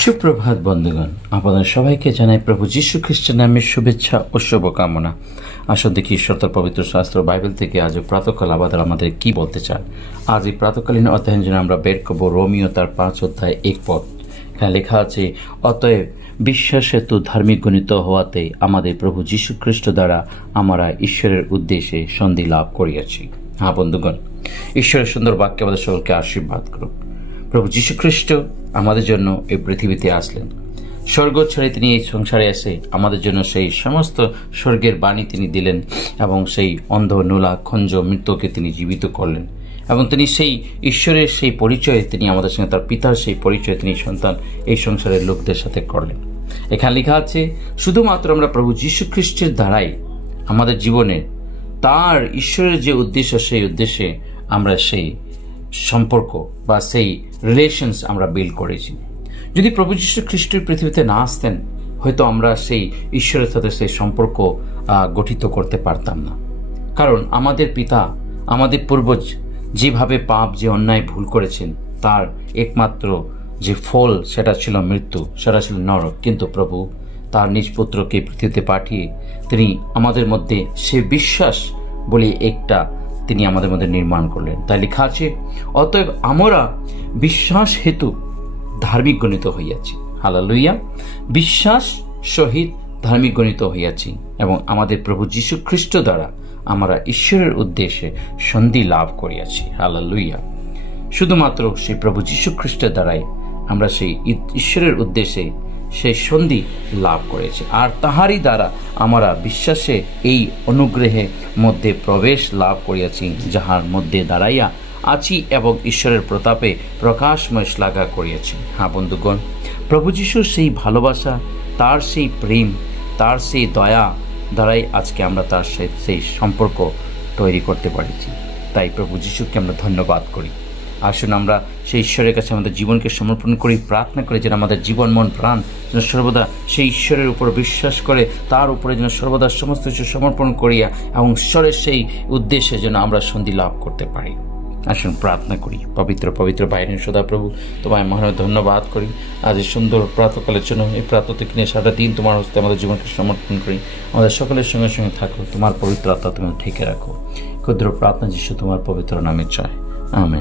সুপ্রভাত বন্ধুগণ, আপনাদের সবাইকে জানাই প্রভু যীশু খ্রিস্টের নামে শুভেচ্ছা ও শুভকামনা। আসুন দেখি ঈশ্বর তার পবিত্র শাস্ত্র বাইবেল থেকে আজ প্রাতঃকাল আমাদের কি বলতে চান। আজ এই প্রাতকালীন অধ্যায়ের জন্য আমরা বের করব রোমিও তার 5 অধ্যায় 1 পদ। এখানে লেখা আছে, অতএব বিশ্বাস হেতু ধার্মিক গণিত হওয়াতে আমাদের প্রভু যীশু খ্রিস্ট দ্বারা আমরা ঈশ্বরের উদ্দেশ্যে সন্ধি লাভ করিয়াছি। হ্যাঁ বন্ধুগণ, ঈশ্বরের সুন্দর বাক্য আমাদের সকলকে আশীর্বাদ করুক। প্রভু যীশু খ্রিস্ট আমাদের জন্য এই পৃথিবীতে আসলেন। স্বর্গ ছেড়ে তিনি এই সংসারে এসে আমাদের জন্য সেই সমস্ত স্বর্গের বাণী তিনি দিলেন এবং সেই অন্ধ নোলা খঞ্জ মৃত্যুকে তিনি জীবিত করলেন এবং তিনি সেই ঈশ্বরের সেই পরিচয়ে তিনি আমাদের সঙ্গে তার পিতার সেই পরিচয় তিনি সন্তান এই সংসারের লোকদের সাথে করলেন। এখানে লেখা আছে, শুধুমাত্র আমরা প্রভু যীশু খ্রিস্টের দ্বারাই আমাদের জীবনে তার ঈশ্বরের যে উদ্দেশ্য সেই উদ্দেশ্যে আমরা সেই সম্পর্ক বা সেই রিলেশনস আমরা বিল্ড করেছি। যদি প্রভু যীশু খ্রিস্টের পৃথিবীতে না আসতেন, হয়তো আমরা সেই ঈশ্বরের সাথে সেই সম্পর্ক গঠিত করতে পারতাম না। কারণ আমাদের পিতা, আমাদের পূর্বজ যেভাবে পাপ, যে অন্যায় ভুল করেছেন, তার একমাত্র যে ফল সেটা ছিল মৃত্যু, সেটা ছিল নরক। কিন্তু প্রভু তার নিজ পুত্রকে পৃথিবীতে পাঠিয়ে তিনি আমাদের মধ্যে সে বিশ্বাস বলে একটা তিনি আমাদের মধ্যে নির্মাণ করলেন। তাই লেখা আছে, অতএব আমরা বিশ্বাস হেতু ধার্মিক গণিত হইয়াছি। হালেলুয়া! বিশ্বাস সহিত ধার্মিক গণিত হইয়াছি এবং আমাদের প্রভু যীশু খ্রিস্ট দ্বারা আমরা ঈশ্বরের উদ্দেশ্যে সন্ধি লাভ করিয়াছি। হালেলুয়া! শুধুমাত্র সেই প্রভু যীশু খ্রিস্টের দ্বারাই আমরা সেই ঈশ্বরের উদ্দেশ্যে সেই সন্ধি লাভ করেছে, আর তাহারই দ্বারা আমরা বিশ্বাসে এই অনুগ্রহের মধ্যে প্রবেশ লাভ করিয়াছি, যাহার মধ্যে দাঁড়াইয়া আছি এবং ঈশ্বরের প্রতাপে প্রকাশময় শ্লাঘা করিয়াছি। হ্যাঁ বন্ধুগণ, প্রভু যিশুর সেই ভালোবাসা, তার সেই প্রেম, তার সেই দয়া দ্বারাই আজকে আমরা তার সেই সম্পর্ক তৈরি করতে পারছি। তাই প্রভু যিশুকে আমরা ধন্যবাদ করি। আসুন আমরা সেই ঈশ্বরের কাছে আমাদের জীবনকে সমর্পণ করি, প্রার্থনা করি যেন আমাদের জীবন, মন, প্রাণ যেন সর্বদা সেই ঈশ্বরের উপর বিশ্বাস করে তার উপরে যেন সর্বদা সমস্ত কিছু সমর্পণ করিয়া এবং ঈশ্বরের সেই উদ্দেশ্যে যেন আমরা সন্ধি লাভ করতে পারি। আসুন প্রার্থনা করি। পবিত্র পবিত্র বাইরের সদা প্রভু, তোমায় মহান ধন্যবাদ করি আজ এই সুন্দর প্রাতকালের জন্য। এই প্রাত থেকে নিয়ে সারা দিন তোমার হস্তে আমাদের জীবনকে সমর্পণ করি। আমাদের সকলের সঙ্গে সঙ্গে থাকো, তোমার পবিত্র আত্মা তুমি ঢেকে রাখো। ক্ষুদ্র প্রার্থনা যিশু তোমার পবিত্র নামে চায়, আমেন।